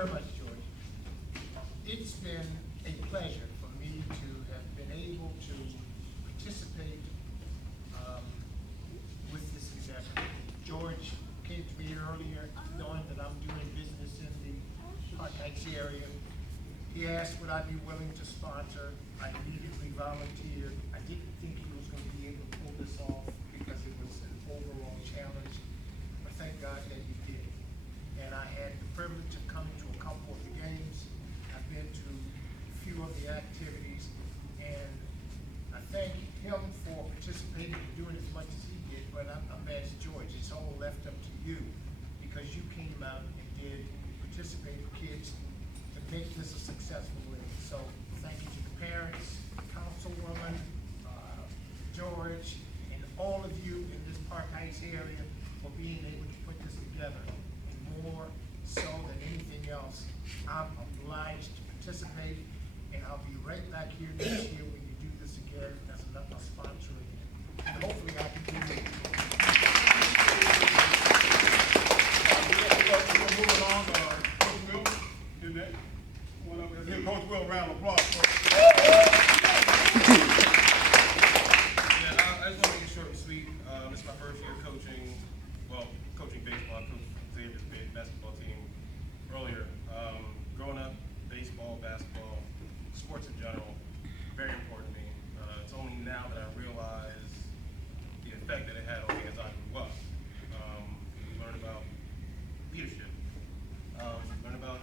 very much, George. It's been a pleasure for me to have been able to participate with this endeavor. George came to me earlier, knowing that I'm doing business in the Park Heights area. He asked would I be willing to sponsor. I immediately volunteered. I didn't think he was going to be able to pull this off because it was an overall challenge, but thank God that he did. And I had the privilege of coming to a couple of the games. I've been to a few of the activities, and I thank him for participating and doing as much as he did, but I'm asked George, it's all left up to you, because you came out and did participate with kids to make this a successful win. So thank you to the parents, Councilwoman, George, and all of you in this Park Heights area for being able to put this together. And more so than anything else, I'm obliged to participate, and I'll be right back here next year when you do this again as a sponsor again. And hopefully I can do it. We're moving on. Coach Will, in that. Give Coach Will a round of applause. Yeah, I just want to make it short and sweet. This is my first year coaching, coaching baseball. I coached Xavier's basketball team earlier. Growing up, baseball, basketball, sports in general, very important to me. It's only now that I realize the effect that it had on me as I grew up. We learned about leadership. Learn about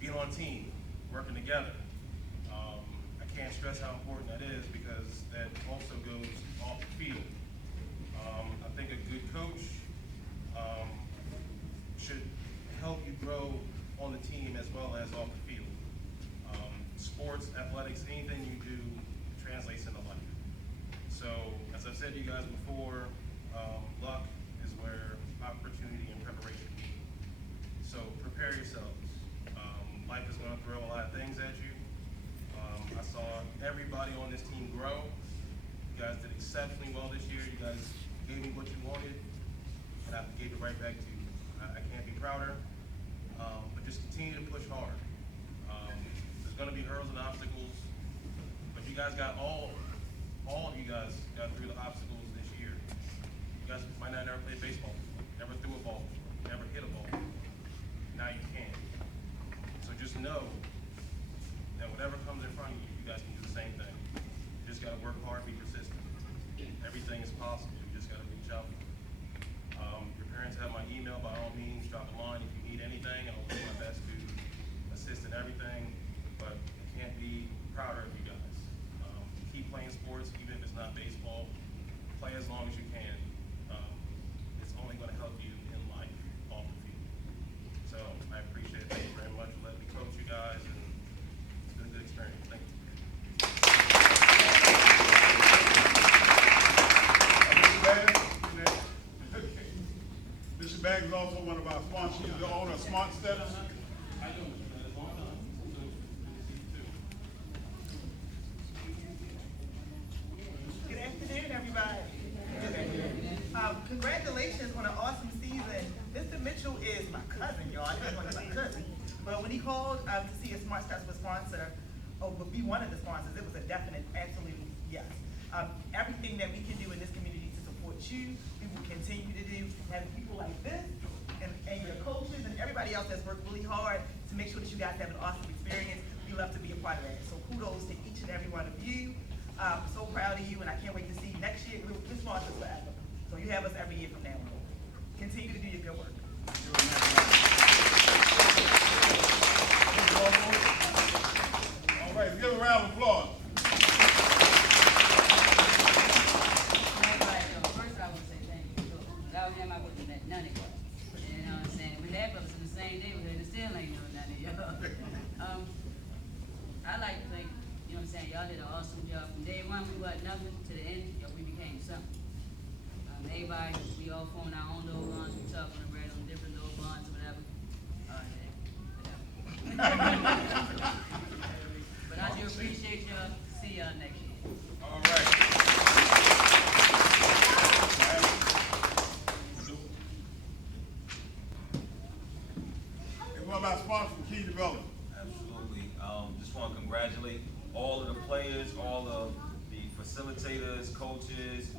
being on a team, working together. I can't stress how important that is because that also goes off the field. I think a good coach should help you grow on the team as well as off the field. Sports, athletics, anything you do translates into life. So, as I've said to you guys before, luck is where opportunity and preparation meet. So prepare yourselves. Life is going to throw a lot of things at you. I saw everybody on this team grow. You guys did exceptionally well this year. You guys gave me what you wanted, and I gave it right back to you. I can't be prouder, but just continue to push hard. There's going to be hurdles and obstacles, but you guys got all of you guys got through the obstacles this year. You guys might not never played baseball, never threw a ball, never hit a ball. Now you can. So just know that whatever comes in front of you, you guys can do the same thing. You just got to work hard, be persistent. Everything is possible. You just got to reach out. Your parents have my email. By all means, drop a line if you need anything, and I'll do my best to assist in everything. But I can't be prouder of you guys. Keep playing sports, even if it's not baseball. Play as long as you can. It's only going to help you in life off the field. So I appreciate it. Thank you very much for letting me coach you guys, and it's been a good experience. Thank you. Mr. Bagg is also one of our sponsors. He's the owner of Smart Steps. Good afternoon, everybody. Congratulations on an awesome season. Mr. Mitchell is my cousin, y'all. I didn't know he was my cousin. But when he called to see if Smart Steps would sponsor, or would be one of the sponsors, it was a definite, absolute yes. Everything that we can do in this community to support you, we will continue to do. Having people like this, and your coaches, and everybody else that's worked really hard to make sure that you guys have an awesome experience. We love to be a part of that. So kudos to each and every one of you. I'm so proud of you, and I can't wait to see you next year. We're sponsors forever. So you have us every year from now on. Continue to do your good work. All right, give a round of applause. First, I would say thank you. Without him, I wouldn't have met none of y'all. You know what I'm saying? We had brothers in the same neighborhood and still ain't know none of y'all. I like to think, you know what I'm saying, y'all did an awesome job. From day one, we were nothing to the end, we became something. Everybody, we all formed our own little bonds. We talk on the radio on different little bonds or whatever. But I do appreciate y'all. See y'all next year. All right. And one of our sponsors, Key team development. Absolutely. Just want to congratulate all of the players, all of the facilitators, coaches,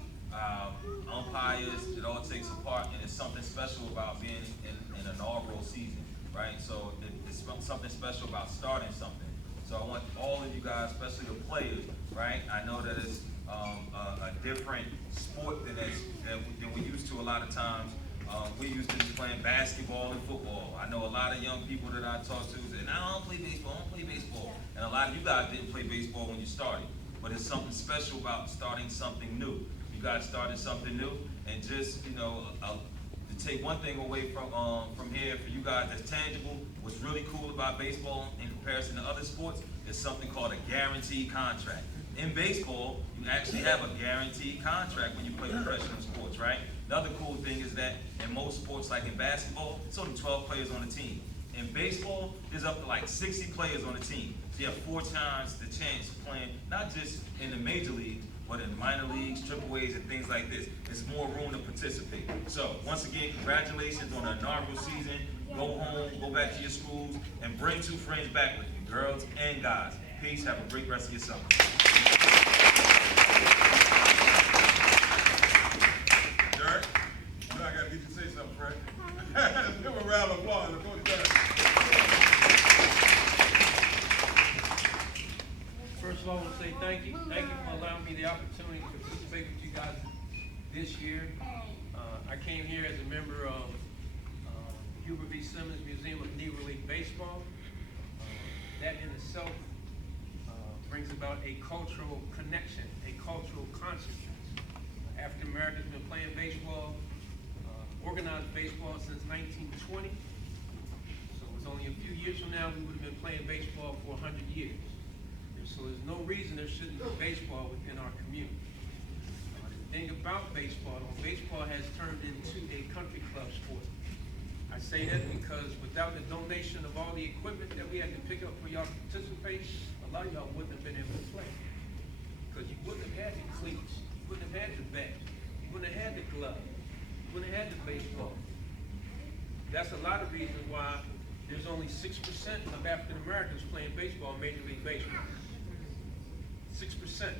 umpires. It all takes a part, and it's something special about being in an inaugural season, right? So it's something special about starting something. So I want all of you guys, especially the players, right? I know that it's a different sport than we used to a lot of times. We used to be playing basketball and football. I know a lot of young people that I talk to say, "No, I don't play baseball, I don't play baseball." And a lot of you guys didn't play baseball when you started. But it's something special about starting something new. You guys started something new, and just, you know, to take one thing away from here for you guys that's tangible, what's really cool about baseball in comparison to other sports is something called a guaranteed contract. In baseball, you actually have a guaranteed contract when you play professional sports, right? The other cool thing is that in most sports, like in basketball, it's only 12 players on the team. In baseball, there's up to like 60 players on the team. So you have 4 times the chance of playing, not just in the major leagues, but in minor leagues, triple A's, and things like this. There's more room to participate. So once again, congratulations on the inaugural season. Go home, go back to your schools, and bring 2 friends back with you, girls and guys. Peace. Have a great rest of your summer. Derek, you know I gotta get you to say something, Fred. Give him a round of applause. Go to Derek. First of all, I want to say thank you. Thank you for allowing me the opportunity to participate with you guys this year. I came here as a member of Hubert V. Simmons Museum of Negro League Baseball. That in itself brings about a cultural connection, a cultural consciousness. African Americans have been playing baseball, organized baseball since 1920. So it's only a few years from now we would have been playing baseball for 100 years. And so there's no reason there shouldn't be baseball within our community. The thing about baseball has turned into a country club sport. I say that because without the donation of all the equipment that we had to pick up for y'all to participate, a lot of y'all wouldn't have been able to play. Because you wouldn't have had the cleats, you wouldn't have had the bat, you wouldn't have had the glove, you wouldn't have had the baseball. That's a lot of reasons why there's only 6% of African Americans playing baseball in Major League Baseball. 6%.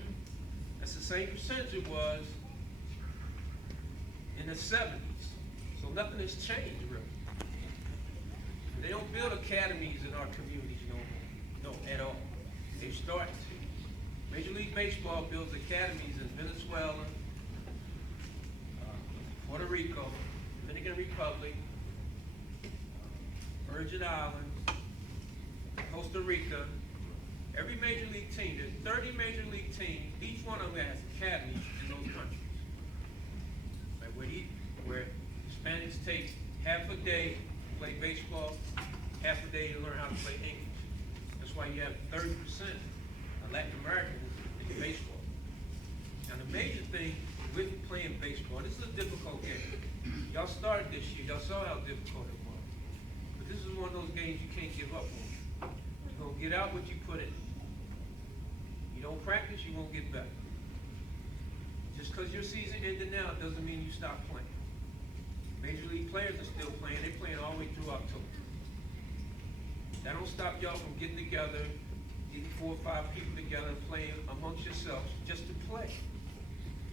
That's the same percentage it was in the 70s. So nothing has changed, really. They don't build academies in our communities no at all. They've started to. Major League Baseball builds academies in Venezuela, Puerto Rico, Dominican Republic, Virgin Islands, Costa Rica. Every major league team, there's 30 major league teams, each one of them has academies in those countries. Like where Hispanics take half a day to play baseball, half a day to learn how to play English. That's why you have 30% of Latin Americans in baseball. Now the major thing with playing baseball, this is a difficult game. Y'all started this year, y'all saw how difficult it was. But this is one of those games you can't give up on. You're gonna get out what you put in. You don't practice, you won't get better. Just because your season ended now doesn't mean you stop playing. Major league players are still playing. They're playing all the way through October. That don't stop y'all from getting together, getting 4 or 5 people together and playing amongst yourselves just to play.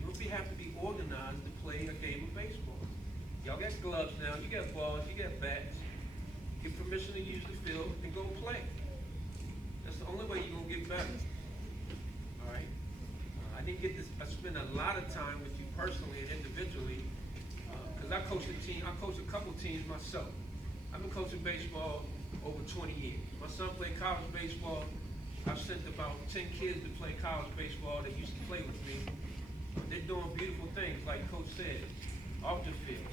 You don't have to be organized to play a game of baseball. Y'all got gloves now, you got balls, you got bats. Get permission to use the field and go play. That's the only way you're gonna get better. All right. I didn't get this. I spent a lot of time with you personally and individually because I coached a team. I coached a couple teams myself. I've been coaching baseball over 20 years. My son played college baseball. I've sent about 10 kids to play college baseball that used to play with me. They're doing beautiful things, like Coach said, off the field.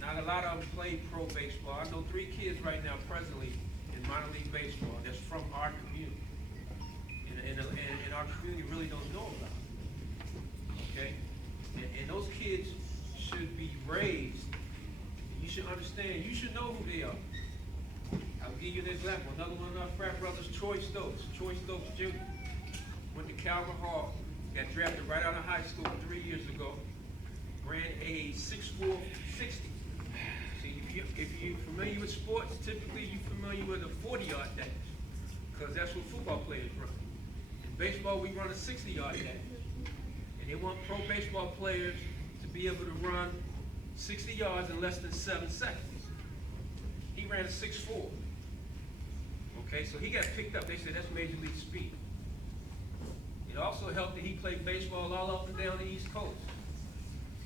Not a lot of them play pro baseball. I know 3 kids right now presently in minor league baseball that's from our community. And our community really don't know about it. Okay? And those kids should be raised. You should understand, you should know who they are. I'll give you an example. Another one of our frat brothers, Troy Stokes Jr. Went to Calvin Hall, got drafted right out of high school 3 years ago, ran a 6'4", 60. See, if you're familiar with sports, typically you're familiar with a 40-yard dash, because that's what football players run. In baseball, we run a 60-yard dash. And they want pro baseball players to be able to run 60 yards in less than 7 seconds. He ran a 6.4. Okay, so he got picked up. They said that's major league speed. It also helped that he played baseball all up and down the East Coast.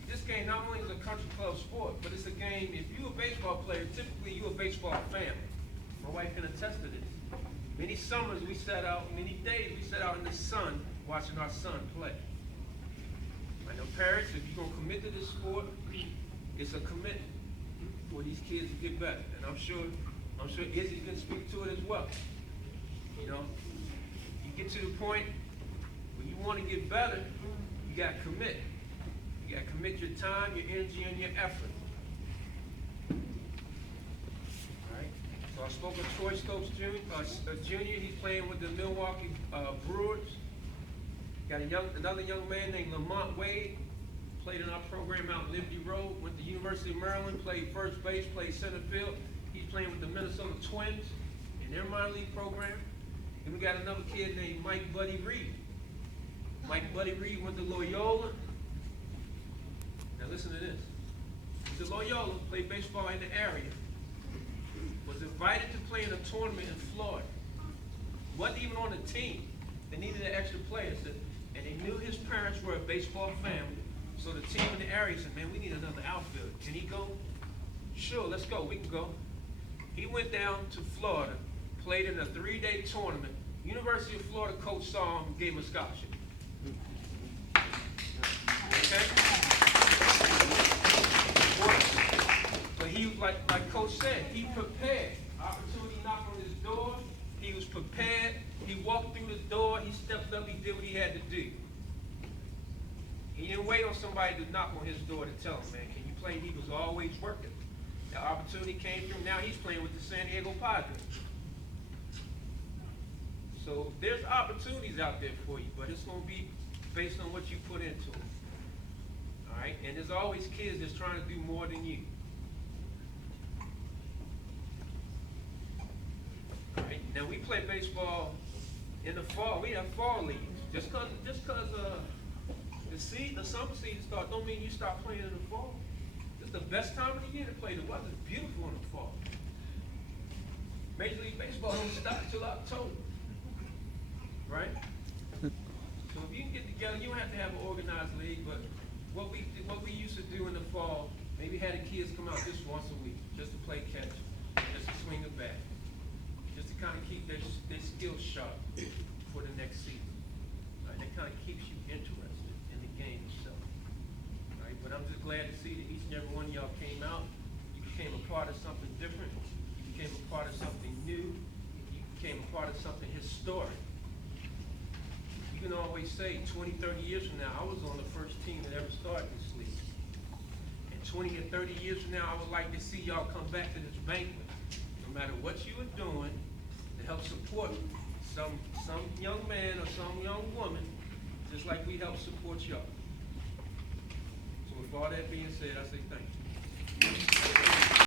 This game not only is a country club sport, but it's a game, if you're a baseball player, typically you're a baseball family. My wife can attest to this. Many summers we sat out, many days we sat out in the sun watching our son play. I know parents, if you're gonna commit to this sport, it's a commitment for these kids to get better. And I'm sure Izzy can speak to it as well. You know, you get to the point when you wanna get better, you gotta commit. You gotta commit your time, your energy, and your effort. Alright, so I spoke with Troy Stokes Jr. He's playing with the Milwaukee Brewers. Got another young man named Lamont Wade, played in our program out Liberty Road, went to University of Maryland, played first base, played center field. He's playing with the Minnesota Twins in their minor league program. Then we got another kid named Mike Buddy Reed. Mike Buddy Reed went to Loyola. Now listen to this. He's at Loyola, played baseball in the area. Was invited to play in a tournament in Florida. Wasn't even on the team. They needed an extra player. And they knew his parents were a baseball family. So the team in the area said, man, we need another outfielder. Can he go? Sure, let's go. We can go. He went down to Florida, played in a 3-day tournament. University of Florida coach saw him and gave him a scholarship. Okay? But he, like Coach said, he prepared. Opportunity knocked on his door. He was prepared. He walked through the door. He stepped up. He did what he had to do. He didn't wait on somebody to knock on his door to tell him, man, can you play? He was always working. The opportunity came through. Now he's playing with the San Diego Padres. So there's opportunities out there for you, but it's going to be based on what you put into it. All right? And there's always kids that's trying to do more than you. All right? Now we play baseball in the fall. We have fall leagues. Just cause the summer season starts don't mean you stop playing in the fall. It's the best time of the year to play. The weather's beautiful in the fall. Major League Baseball don't start till October. Right? So if you can get together, you don't have to have an organized league, but what we used to do in the fall, maybe had the kids come out just once a week, just to play catch, just to swing the bat, just to kind of keep their skills sharp for the next season. Right? That kind of keeps you interested in the game itself. Right? But I'm just glad to see that each and every one of y'all came out. You became a part of something different. You became a part of something new. You became a part of something historic. You can always say 20, 30 years from now, I was on the first team that ever started this league. And 20 or 30 years from now, I would like to see y'all come back to this banquet, no matter what you are doing, to help support some young man or some young woman, just like we help support y'all. So with all that being said, I say thank you.